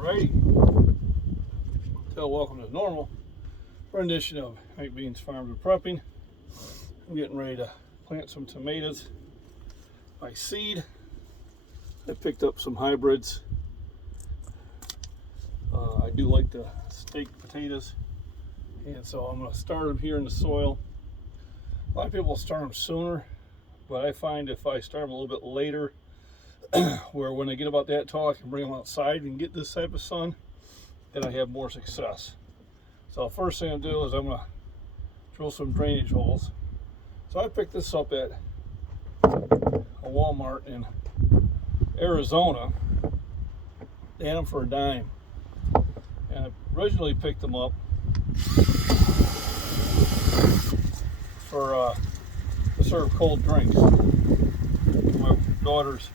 Alrighty, so welcome to normal rendition of Mike Bean's Farm to Prepping. I'm getting ready to plant some tomatoes by seed. I picked up some hybrids. I do like the steak potatoes, and so I'm going to start them here in the soil. A lot of people start them sooner, but I find if I start them a little bit later, where when they get about that tall, I can bring them outside and get this type of sun, then I have more success. So first thing I'll do is I'm going to drill some drainage holes. So I picked this up at a Walmart in Arizona. They had them for $0.10. And I originally picked them up for to serve cold drinks for my daughter's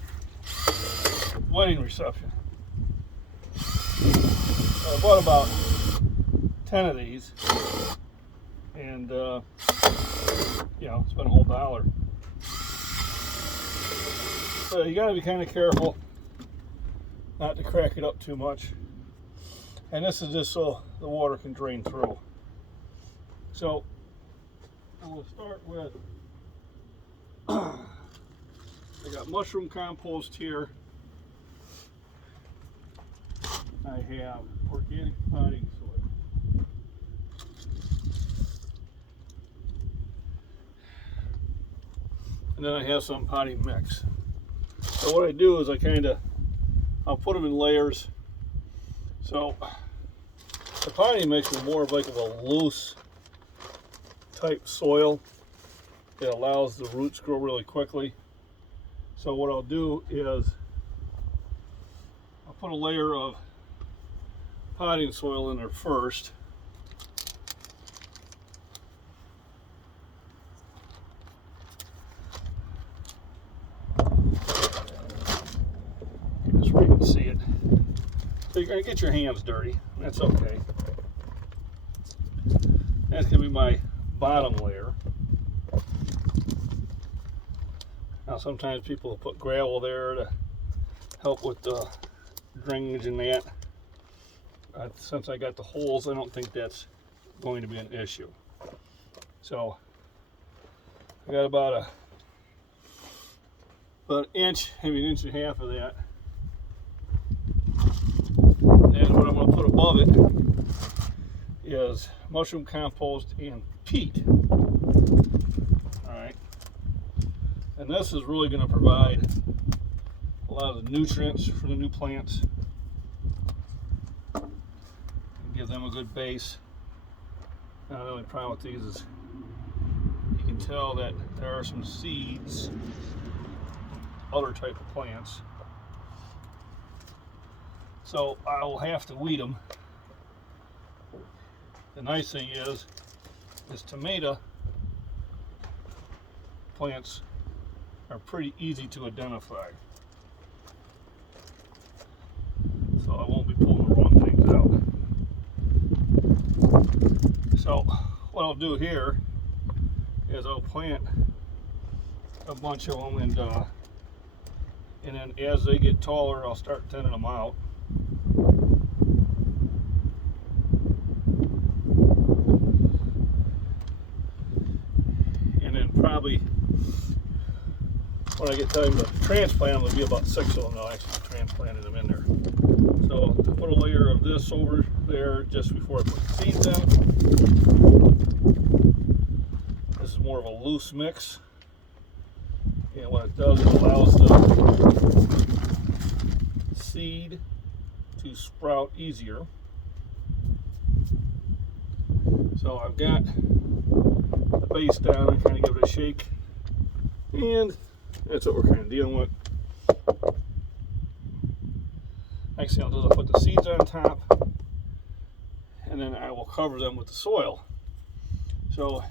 wedding reception. So I bought about 10 of these, and spent a whole $1. So you got to be kind of careful not to crack it up too much. And this is just so the water can drain through. So I'm going to start with, I got mushroom compost here. I have organic potting soil. And then I have some potting mix. So what I do is I'll put them in layers. So the potting mix is more of like a loose type soil. It allows the roots grow really quickly. So what I'll do is I'll put a layer of potting soil in there first. Just where you can see it. So you're going to get your hands dirty. That's okay. That's going to be my bottom layer. Now sometimes people will put gravel there to help with the drainage and that. Since I got the holes, I don't think that's going to be an issue. So I got about an inch, maybe an inch and a half of that. And what I'm going to put above it is mushroom compost and peat. Alright. And this is really going to provide a lot of the nutrients for the new plants. Give them a good base. Now the only problem with these is you can tell that there are some seeds, other type of plants. So I will have to weed them. The nice thing is tomato plants are pretty easy to identify. So I won't be pulling the wrong things out. So what I'll do here is I'll plant a bunch of them, and then as they get taller, I'll start thinning them out. And then probably when I get time to transplant them, there'll be about 6 of them that I actually transplanted them in there. So I put a layer of this over there just before I put the seeds in. This is more of a loose mix, and what it does, it allows the seed to sprout easier. So I've got the base down and kind of give it a shake, and that's what we're kind of dealing with. Next thing I'll do is I'll put the seeds on top, and then I will cover them with the soil. So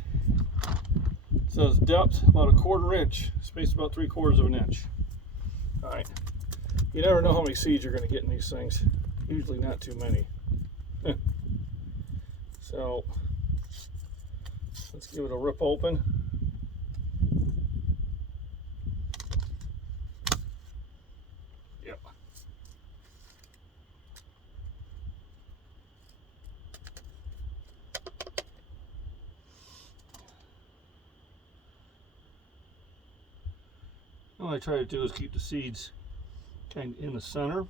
it says depth about 1/4 inch, space about 3/4 of an inch. Alright, you never know how many seeds you're going to get in these things. Usually not too many. So let's give it a rip open. Yep. What I try to do is keep the seeds kind of in the center.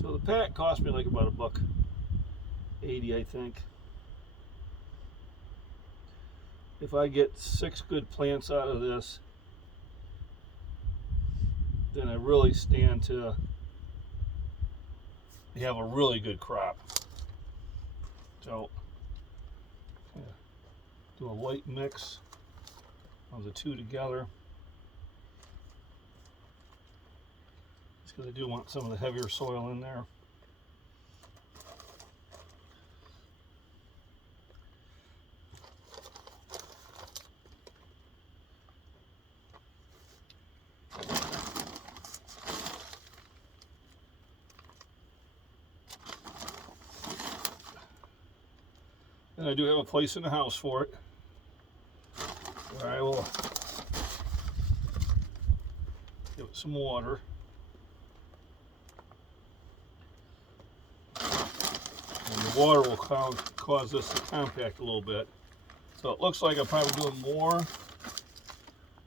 So the pack cost me like about $1.80, I think. If I get 6 good plants out of this, then I really stand to have a really good crop. So, do a light mix of the two together. Just because I do want some of the heavier soil in there. And I do have a place in the house for it, where I will give it some water. And the water will cause this to compact a little bit. So it looks like I'm probably doing more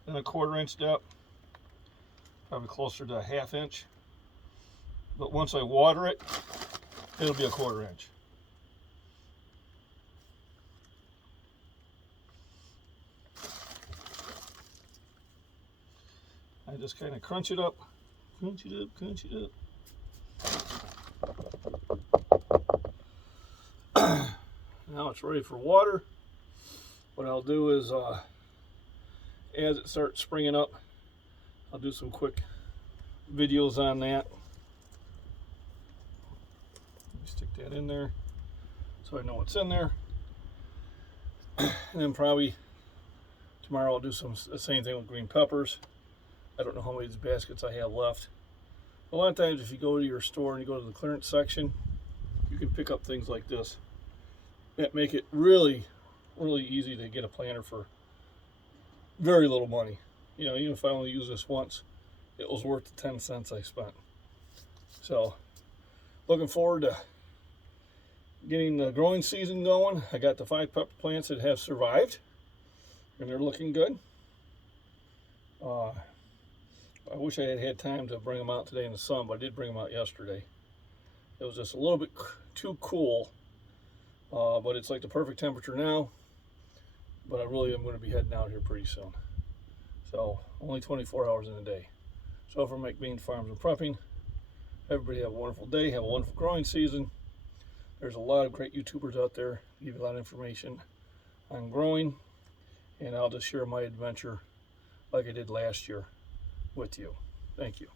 than a 1/4 inch depth, probably closer to a 1/2 inch. But once I water it, it'll be a 1/4 inch. I just kind of crunch it up, crunch it up, crunch it up. Now it's ready for water. What I'll do is, as it starts springing up, I'll do some quick videos on that. Let me stick that in there so I know what's in there. And then probably tomorrow I'll do the same thing with green peppers. I don't know how many of these baskets I have left. A lot of times if you go to your store and you go to the clearance section, you can pick up things like this that make it really, really easy to get a planter for very little money. You know, even if I only use this once, it was worth the 10 cents I spent. So, looking forward to getting the growing season going. I got the 5 pepper plants that have survived, and they're looking good. I wish I had had time to bring them out today in the sun, but I did bring them out yesterday. It was just a little bit too cool, but it's like the perfect temperature now. But I really am going to be heading out here pretty soon. So only 24 hours in a day. So for McBean Farms and Prepping, everybody have a wonderful day. Have a wonderful growing season. There's a lot of great YouTubers out there who give you a lot of information on growing, and I'll just share my adventure like I did last year with you. Thank you.